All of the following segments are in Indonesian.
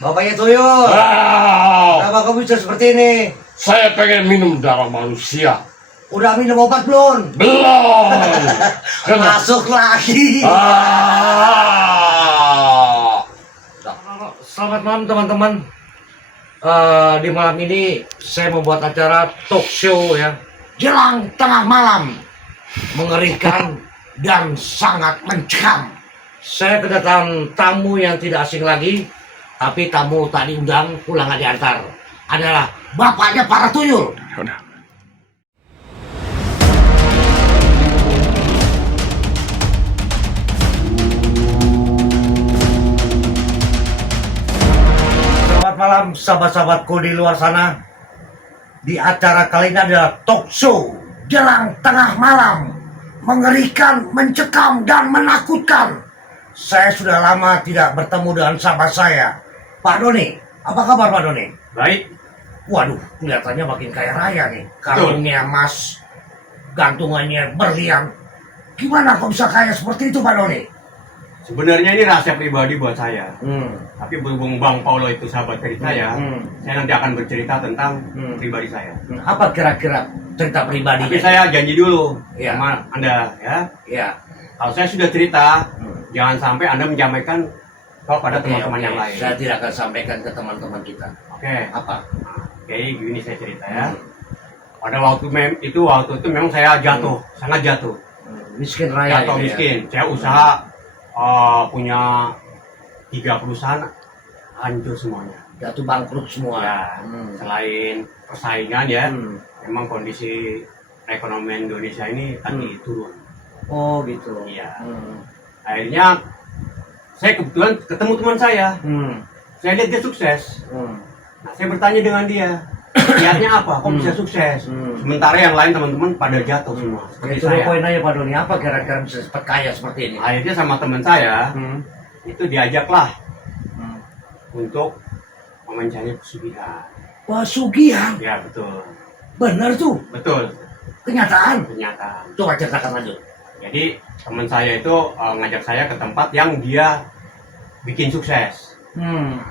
Bapaknya Tuyul. Wow. Kenapa kamu bisa seperti ini? Saya pengen minum darah manusia. Udah minum obat belum? Belum. Kenapa? Masuk lagi. Selamat malam teman-teman. Di malam ini saya membuat acara talk show ya. Jelang tengah malam, mengerikan dan sangat mencekam. Saya kedatangan tamu yang tidak asing lagi, tapi tamu tak diundang, pulang nggak diantar. Adalah bapaknya para tuyul. Selamat malam sahabat-sahabatku di luar sana. Di acara kali ini adalah talk show jelang tengah malam, mengerikan, mencekam dan menakutkan. Saya sudah lama tidak bertemu dengan sahabat saya, Pak Doni. Apa kabar Pak Doni? Baik. Waduh, kelihatannya makin kaya raya nih. Kalungnya emas, gantungannya berlian. Gimana kok bisa kaya seperti itu Pak Doni? Sebenarnya ini rahasia pribadi buat saya. Hmm. Tapi berhubung Bang Paulo itu sahabat dari saya nanti akan bercerita tentang pribadi saya. Apa kira-kira cerita pribadinya? Tapi saya janji dulu Ya. sama Anda ya. Ya. Kalau saya sudah cerita, jangan sampai Anda menyampaikan kepada teman-teman yang lain. Saya tidak akan sampaikan ke teman-teman kita. Oke. Apa? Oke, gini saya cerita ya. Pada waktu itu memang saya jatuh, sangat jatuh. Miskin raya. Jatuh itu ya. miskin. Saya usaha punya 3 perusahaan hancur semuanya. Jatuh bangkrut semua. Ya, selain persaingan ya, Hmm. memang kondisi perekonomian Indonesia ini lagi turun. Oh gitu. Iya. Hmm. Akhirnya saya kebetulan ketemu teman saya. Hmm. Saya lihat dia sukses. Hmm. Nah, saya bertanya dengan dia, lihatnya apa? Kok bisa sukses? Sementara yang lain teman-teman pada jatuh semua. Seperti Itu saya. poin aja Pak Doni. Apa kira-kira bisa cepat kaya seperti ini? Akhirnya sama teman saya itu diajaklah untuk mencari pesugihan. Pesugihan. Ya betul, Benar tuh. betul. Kenyataan. Kenyataan. Coba ceritakan lanjut. Jadi teman saya itu ngajak saya ke tempat yang dia bikin sukses.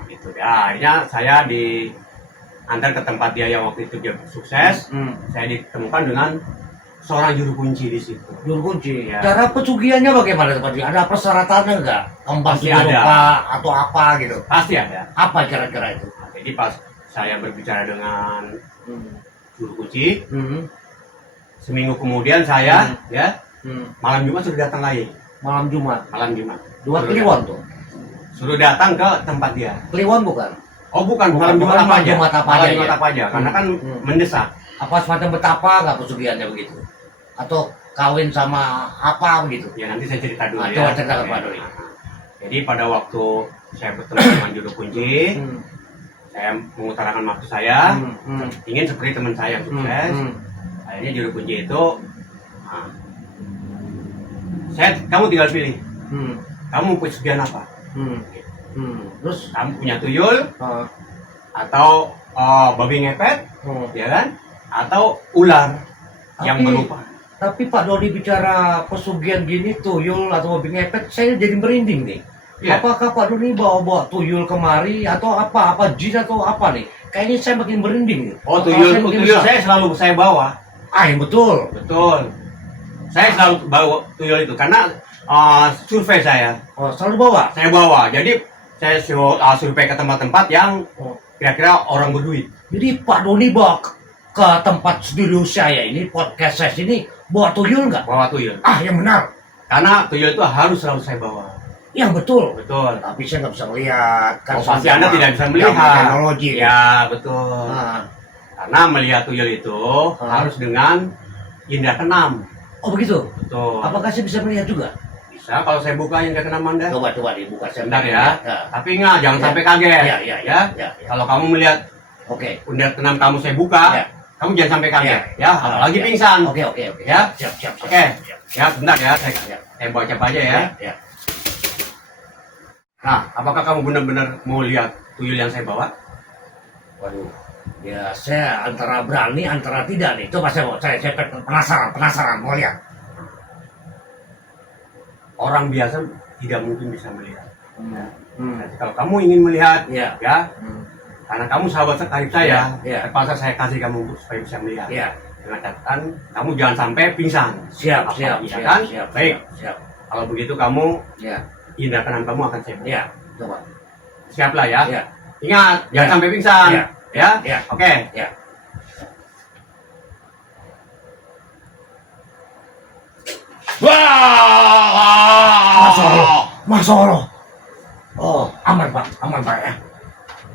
Gitu ya. Akhirnya saya diantar ke tempat dia yang waktu itu dia sukses. Saya ditemukan dengan seorang juru kunci di situ. Juru kunci. Ya. Cara pesugihannya bagaimana Pak Doni? Ada persyaratannya enggak? Kembang Pasti tujuh ada. rupa atau apa gitu? Pasti ada. Apa kira-kira itu? Nah, jadi pas saya berbicara dengan juru kunci, seminggu kemudian saya ya malam Jumat sudah datang lagi. Malam Jumat. Malam Jumat. Dua Suruh Kliwon tuh. Suruh datang ke tempat dia. Kliwon bukan? Oh bukan, Bukan, malam Jumat bukan apa malam aja? Jumat apa Malam aja, Jumat ya? apa aja? Karena kan mendesak. Apa semacam betapa nggak pesugihannya begitu? Atau kawin sama apa begitu? Ya nanti saya cerita dulu Ah, ya. coba ceritakan, Oke. Pak Doni. Jadi pada waktu saya bertemu dengan juru kunci, saya mengutarakan maksud saya, ingin seperti teman saya yang sukses. Akhirnya juru kunci itu, nah, kamu tinggal pilih, kamu mau pesugihan apa? Terus? Kamu punya tuyul, ah, atau babi ngepet, oh. ya kan? Atau ular yang Tapi- berupa. Tapi Pak Dodi bicara pesugihan gini, tuyul atau babi ngepet, saya jadi merinding nih. Iya. Apakah Pak Dodi bawa tuyul kemari atau apa? Apa jin atau apa nih? Kayaknya saya makin merinding nih. Oh Kepala tuyul, saya makin tuyul besar. saya selalu saya bawa. Ah, yang betul. Betul. Saya selalu bawa tuyul itu karena survei saya Oh, selalu bawa. bawa. Jadi saya survei ke tempat-tempat yang Oh. kira-kira orang berduit. Jadi Pak Doni bawa ke tempat studio saya ini, podcast saya sini, bawa tuyul nggak? Bawa tuyul. Ah, yang benar. Karena tuyul itu harus selalu saya bawa. Yang betul. Betul. Tapi saya nggak bisa melihat. Oh, pasti Anda tidak bisa Yang melihat. teknologi. Ya, betul. Nah. Karena melihat tuyul itu harus dengan indera keenam. Oh begitu. Betul. Apakah saya bisa melihat juga? Bisa kalau saya buka indera keenam Anda? Coba dibuka saya. Sebentar ya. Tapi ingat jangan Ya. sampai kaget. Ya. Kalau kamu melihat Oke. indera keenam kamu saya buka, Ya. kamu jangan sampai kaget. Ya. Ya, apalagi Ya. pingsan. Oke. Ya. Siap. Oke. Ya, sebentar ya. Saya baca aja ya. Ya. Nah, apakah kamu benar-benar mau lihat tuyul yang saya bawa? Waduh. Ya, saya antara berani, antara tidak nih. Coba saya penasaran, mau lihat. Orang biasa tidak mungkin bisa melihat. Ya. Nanti kalau kamu ingin melihat, Iya. ya, karena kamu sahabat karib saya, Iya. terpaksa saya kasih kamu supaya bisa melihat. Iya. Dengan catatan, kamu jangan sampai pingsan. Siap, Apa, siap, iya siap, kan? siap, Baik. siap. Kalau begitu kamu, Ya, indra keenam kamu akan saya ya, coba. Siaplah ya. Ya, Ingat, jangan Ya. sampai pingsan. Ya. Ya. Ya. Oke. ya. Masya Allah, Wah! Masya Allah. Oh, aman Pak ya.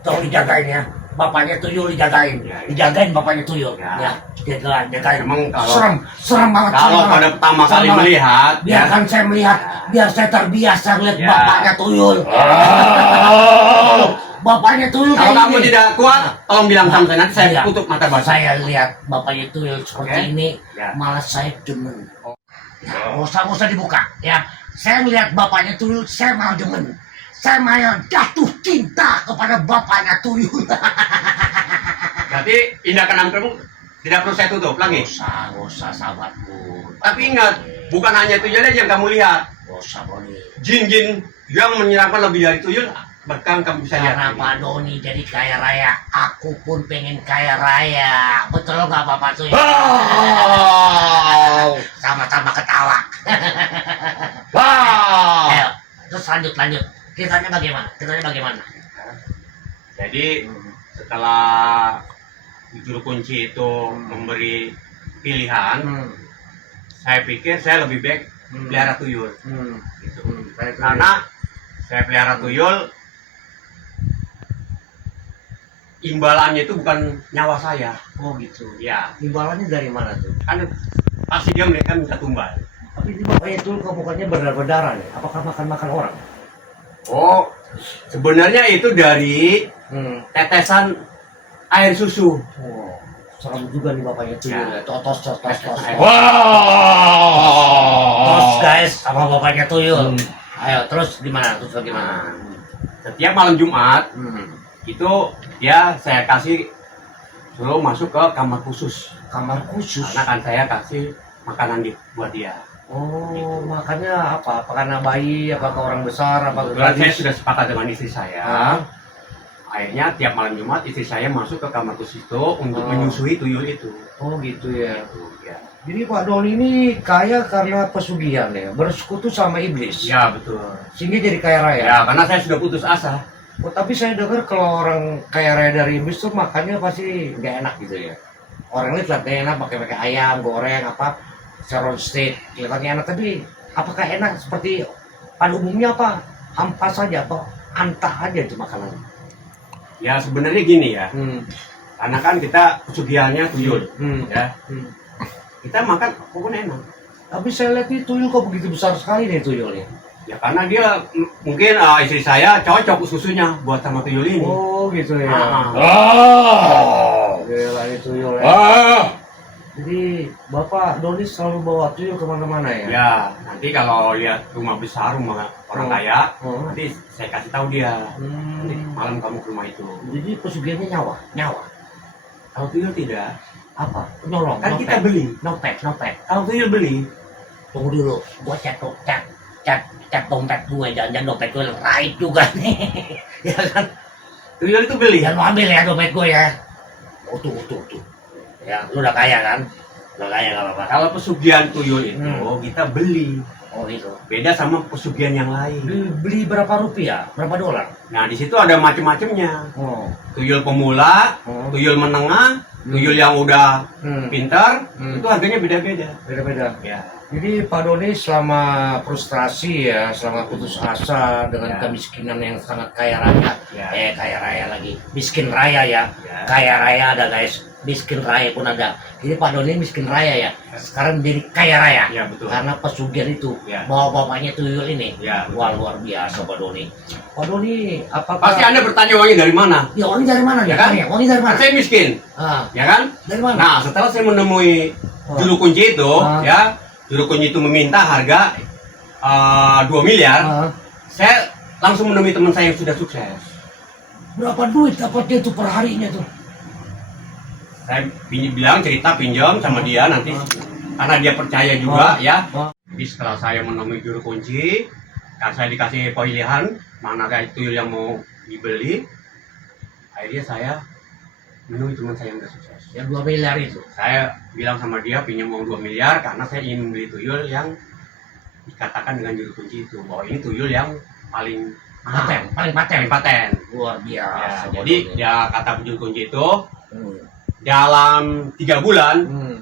Tolong dijagain ya. Bapaknya tuyul dijagain, Ya, ya. dijagain bapaknya tuyul. Ya. Ya, jagain. Emang kalau Serem banget. kalau serem pada banget. pertama Serem kali banget. melihat, Biarkan saya melihat, biar saya terbiasa lihat Ya. bapaknya tuyul. Bapaknya tuyul kalau kayak kamu gini. tidak kuat, tolong bilang sama saya. Nanti saya Iya. tutup mata baca. Saya lihat bapaknya tuyul seperti Oke. ini, Ya. malah saya demen. Ya, nggak usah dibuka ya. Saya melihat bapaknya tuyul, saya malah demen. Saya malah jatuh cinta kepada bapaknya tuyul. Berarti indah keenam kamu tidak perlu saya tutup lagi. Nggak usah sahabatku. Tapi ingat, bukan hanya tuyul aja yang kamu lihat. Nggak usah Doni. Jin-jin yang menyeramkan lebih dari tuyul, bahkan kamu bisa lihat. Karena Pak Doni jadi kaya raya, aku pun pengen kaya raya. Betul nggak Bapak tuyul? Wow! Sama-sama ketawa. Wow! Ayo, terus lanjut. Kisahnya bagaimana? Jadi setelah juru kunci itu memberi pilihan, saya pikir saya lebih baik pelihara tuyul. Gitu. Karena saya pelihara tuyul, imbalannya itu bukan nyawa saya. Oh gitu. Ya, Imbalannya dari mana tuh? kan pasti dia mereka minta tumbal. Tapi ini bapaknya tuyul kok bukannya berdarah nih? Apakah makan orang? Oh, sebenarnya itu dari tetesan air susu. Oh, serem juga nih bapaknya tuyul Ya. ya. Tos. Wow! Tos guys, sama bapaknya tuyul. Ayo, terus gimana? Terus bagaimana? Setiap malam Jumat Hmm. itu dia saya kasih suruh masuk ke kamar khusus. Kamar khusus. Karena kan saya kasih makanan buat dia. Oh, makanya apa? Apa karena bayi? Apa ke orang besar? Apa ke Kebetulan saya gadis? sudah sepakat dengan istri saya. Ah. Akhirnya tiap malam Jumat istri saya masuk ke kamar khusus itu untuk Oh. menyusui tuyul itu. Oh gitu ya. Ya. Jadi Pak Doni ini kaya karena pesugihan ya, bersekutu sama iblis. Ya betul. Sehingga jadi kaya raya. Ya karena saya sudah putus asa. Oh, tapi saya dengar kalau orang kaya raya dari iblis tuh makannya pasti nggak enak gitu ya. Orang ini kelihatannya enak pakai ayam goreng apa, seron steak kelihatannya enak, tapi apakah enak seperti pada umumnya apa hampa saja atau antah aja itu makanannya? Ya sebenarnya gini ya. Karena kan kita pesugihannya tuyul. Ya. Kita makan apapun enak. Tapi saya lihat itu tuyul kok begitu besar sekali nih tuyulnya. Ya karena dia mungkin istri saya cocok susunya buat sama tuyul ini. Oh gitu ya. Wow! Gila ini tuyul ya. Ah! Jadi Bapak Doni selalu bawa tuyul kemana-mana ya? Ya, nanti kalau lihat rumah besar, rumah orang kaya, nanti saya kasih tahu dia. Nanti malam kamu ke rumah itu. Jadi pesugihannya nyawa. Kalau tuyul tidak, Apa? Nyolong. kan nyopet. kita beli. Nopet. Kalau tuyul beli, Tunggu dulu, gua cek dompet gue, jangan dompet gue raib juga nih. Ya kan? tuyul itu beli. Jangan mau ambil ya dompet gue ya. Oh tuh. Ya, lu udah kaya kan? Udah kaya gak apa-apa. Kalau pesugihan tuyul itu kita beli. Oh gitu. Beda sama pesugihan yang lain. Beli berapa rupiah? Berapa dolar? Nah, di situ ada macam-macamnya. Oh. Tuyul pemula, tuyul menengah, tuyul yang udah pintar, itu harganya beda-beda. Beda-beda. Ya. Jadi Pak Doni selama frustrasi ya, selama putus asa dengan Ya. kemiskinan yang sangat kaya raya, Ya. kaya raya lagi, miskin raya ya, Ya. kaya raya ada guys, miskin raya pun ada. Jadi Pak Doni miskin raya ya, sekarang menjadi kaya raya Ya, betul. karena pesugihan itu, Ya. bawa bapaknya tuyul ini, Ya. wah luar biasa Pak Doni. Pak Doni apakah? Pasti Anda bertanya uangnya dari mana? Ya uangnya dari mana nih? Ya kan? Uangnya dari mana? Kan saya miskin, Ah, ya kan? dari mana? Nah, setelah saya menemui juru kunci itu, ya, juru kunci itu meminta harga 2 miliar, Ah, saya langsung menemui teman saya yang sudah sukses. berapa duit dapatnya tuh per harinya tuh? Saya bilang cerita pinjam sama dia nanti, karena dia percaya juga, ya. Ah. Jadi setelah saya menemui juru kunci, Kan saya dikasih pilihan mana kayak tuyul yang mau dibeli. Akhirnya saya menemui teman saya yang udah sukses. Yang 2 miliar itu. Saya bilang sama dia pinjam uang 2 miliar karena saya ingin membeli tuyul yang dikatakan dengan juru kunci itu bahwa ini tuyul yang paling Paten, paling paling paten. paten. Luar Ya, biasa. jadi dia kata juru kunci itu Hmm. dalam 3 bulan Hmm.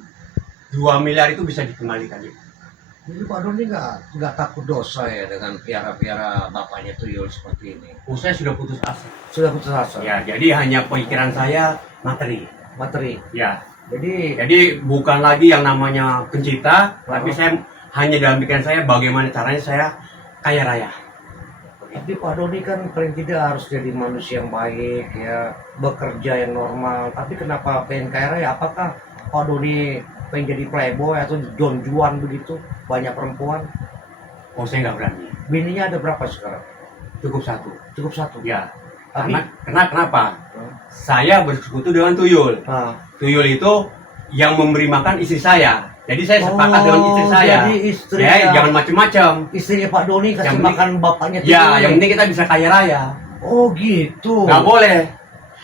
2 miliar itu bisa dikembalikan. Jadi Pak Doni nggak takut dosa ya dengan piara-piara bapaknya tuyul seperti ini. Saya sudah putus asa. Sudah putus asa. Ya, jadi hanya pikiran saya materi. Materi. Ya, Jadi jadi bukan lagi yang namanya pencipta, Oh. tapi saya hanya dalam pikiran saya bagaimana caranya saya kaya raya. Tapi Pak Doni kan paling tidak harus jadi manusia yang baik ya, bekerja yang normal. Tapi kenapa pengen kaya raya? Apakah Pak Doni pengen jadi playboy atau Don Juan begitu? Banyak perempuan. Oh, saya nggak berani. Bininya ada berapa sekarang? Cukup satu. Cukup satu. Ya, Tapi kenapa? Saya bersekutu dengan tuyul. ah, Tuyul itu yang memberi makan istri saya. Jadi saya sepakat dengan istri saya. Jadi istri Ya, jangan macam-macam. istrinya Pak Doni kasih Yang penting- makan bapaknya Ya, tuyul. yang penting kita bisa kaya raya. Oh gitu. Nggak boleh.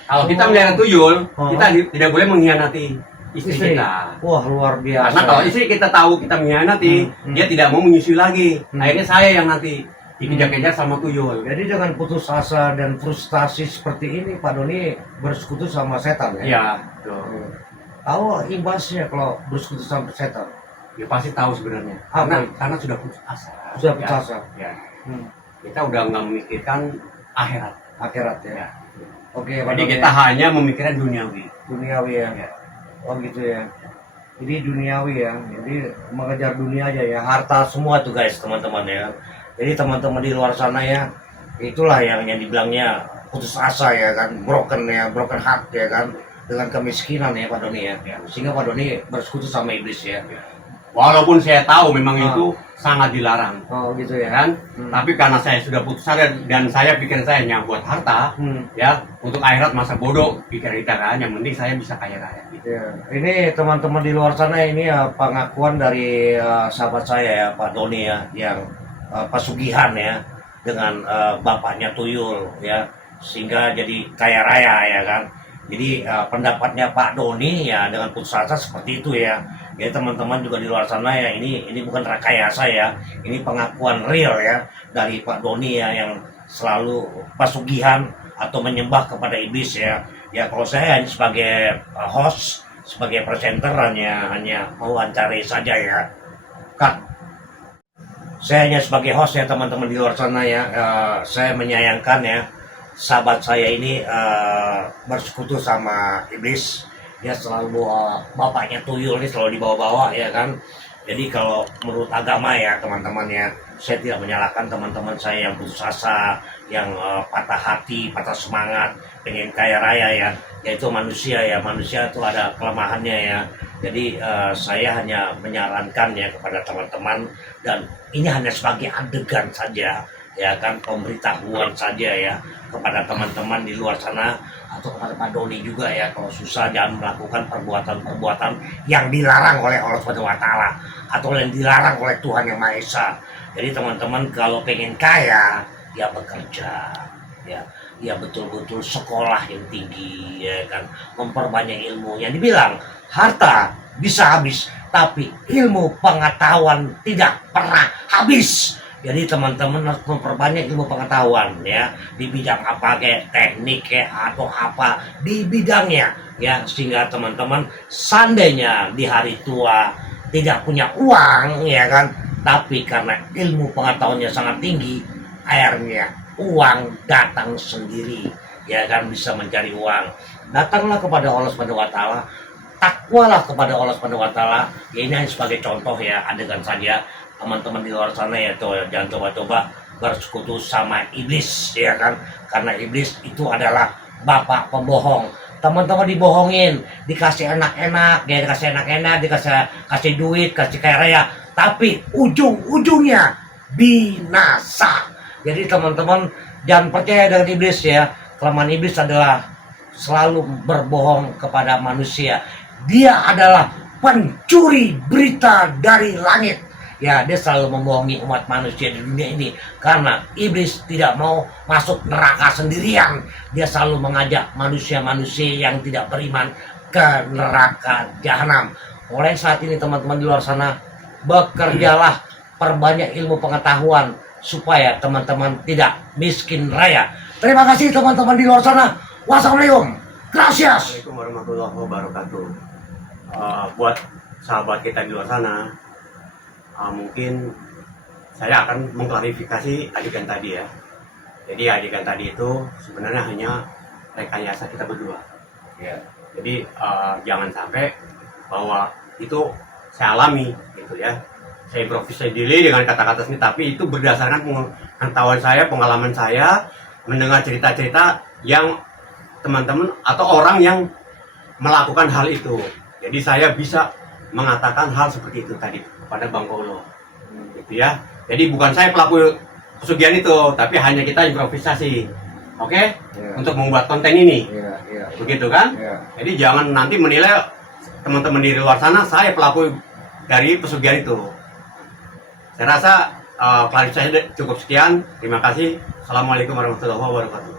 Kalau kita Oh. melihara tuyul, Oh. kita tidak boleh mengkhianati istri kita. Wah luar biasa. Karena kalau istri kita tahu kita mengkhianati, dia tidak mau menyusui lagi. Hmm. Akhirnya saya yang nanti dikejar-kejar sama tuyul. Jadi dengan putus asa dan frustasi seperti ini, Pak Doni bersekutu sama setan ya? Iya, tuh. Tahu imbasnya kalau bersekutu sama setan? Ya pasti tahu sebenarnya. Apa? Karena sudah putus asa. Sudah putus Ya, asa. ya. Hmm. Kita udah nggak memikirkan akhirat. Akhirat ya? Ya. Oke, Pak Jadi Doni. kita hanya memikirkan duniawi. Duniawi ya? Ya. Oh gitu ya? Jadi duniawi ya? Jadi mengejar dunia aja ya? Harta semua tuh guys, teman-teman ya. Jadi teman-teman di luar sana ya, itulah yang dibilangnya putus asa ya kan, broken ya, broken heart ya kan, dengan kemiskinan ya Pak Doni ya. Sehingga Pak Doni bersekutu sama iblis ya. Walaupun saya tahu memang Ah. itu sangat dilarang, Oh gitu ya ya. kan? Hmm. Tapi karena saya sudah putus asa dan saya pikir saya hanya buat harta, Hmm. ya untuk akhirat masa bodoh pikir kita kan. Yang penting saya bisa kaya raya. Gitu. Ya, ini teman-teman di luar sana ini ya pengakuan dari sahabat saya ya Pak Doni ya, yang pesugihan ya dengan bapaknya tuyul ya, sehingga jadi kaya raya ya kan. Jadi pendapatnya Pak Doni ya dengan putus asa seperti itu ya. Jadi teman-teman juga di luar sana ya, ini bukan rekayasa ya, ini pengakuan real ya dari Pak Doni ya, yang selalu pesugihan atau menyembah kepada iblis ya. Ya kalau saya hanya sebagai host, sebagai presenter hanya mewawancarai saja ya. Kak, saya hanya sebagai host ya teman-teman di luar sana ya. Saya menyayangkan ya sahabat saya ini bersekutu sama iblis. Dia selalu bawa bapaknya tuyul ini selalu dibawa-bawa ya kan. Jadi kalau menurut agama ya teman-teman ya, saya tidak menyalahkan teman-teman saya yang putus asa, yang patah hati, patah semangat, pengen kaya raya ya. Yaitu manusia ya, manusia itu ada kelemahannya ya. Jadi saya hanya menyarankan ya kepada teman-teman, dan ini hanya sebagai adegan saja ya kan, pemberitahuan saja ya kepada teman-teman di luar sana, atau kepada Pak Doni juga ya, kalau susah jangan melakukan perbuatan-perbuatan yang dilarang oleh Allah Subhanahu wa Ta'ala atau yang dilarang oleh Tuhan Yang Maha Esa. Jadi teman-teman kalau pengen kaya ya bekerja ya betul-betul sekolah yang tinggi ya kan, memperbanyak ilmu. Yang dibilang harta bisa habis, tapi ilmu pengetahuan tidak pernah habis. Jadi teman-teman harus memperbanyak ilmu pengetahuan ya, di bidang apa, kayak teknik kayak atau apa di bidangnya ya, sehingga teman-teman seandainya di hari tua tidak punya uang ya kan, tapi karena ilmu pengetahuannya sangat tinggi, akhirnya uang datang sendiri ya kan, bisa mencari uang. Datanglah kepada Allah Subhanahu wa Ta'ala, takwalah kepada Allah Subhanahu wa Ta'ala. Ya, ini hanya sebagai contoh ya, adegan saja. Teman-teman di luar sana ya tuh, jangan coba-coba bersekutu sama iblis ya kan, karena iblis itu adalah bapak pembohong. Teman-teman dibohongin, dikasih enak-enak ya, dikasih duit, kasih kaya raya, tapi ujung-ujungnya binasa. Jadi teman-teman jangan percaya dengan iblis ya. Kelemahan iblis adalah selalu berbohong kepada manusia. Dia adalah pencuri berita dari langit Ya, dia selalu membohongi umat manusia di dunia ini karena iblis tidak mau masuk neraka sendirian. Dia selalu mengajak manusia-manusia yang tidak beriman ke neraka jahanam. Mulai saat ini teman-teman di luar sana, bekerjalah, perbanyak ilmu pengetahuan supaya teman-teman tidak miskin raya. Terima kasih teman-teman di luar sana. Wassalamualaikum. Gracias. Assalamualaikum warahmatullahi wabarakatuh. Buat sahabat kita di luar sana, mungkin saya akan mengklarifikasi adegan tadi ya. Jadi adegan tadi itu sebenarnya hanya rekayasa kita berdua. Ya. Jadi jangan sampai bahwa itu saya alami gitu ya. Saya improvisasi sendiri dengan kata-kata sendiri, tapi itu berdasarkan pengetahuan saya, pengalaman saya, mendengar cerita-cerita yang teman-teman atau orang yang melakukan hal itu. Jadi saya bisa mengatakan hal seperti itu tadi kepada Bang Kolo, gitu ya. Jadi bukan saya pelaku pesugihan itu, tapi hanya kita improvisasi, oke? Ya. Untuk membuat konten ini, Ya. begitu kan? Ya. Jadi jangan nanti menilai teman-teman di luar sana saya pelaku dari pesugihan itu. Saya rasa klarifikasi cukup sekian. Terima kasih. Assalamualaikum warahmatullahi wabarakatuh.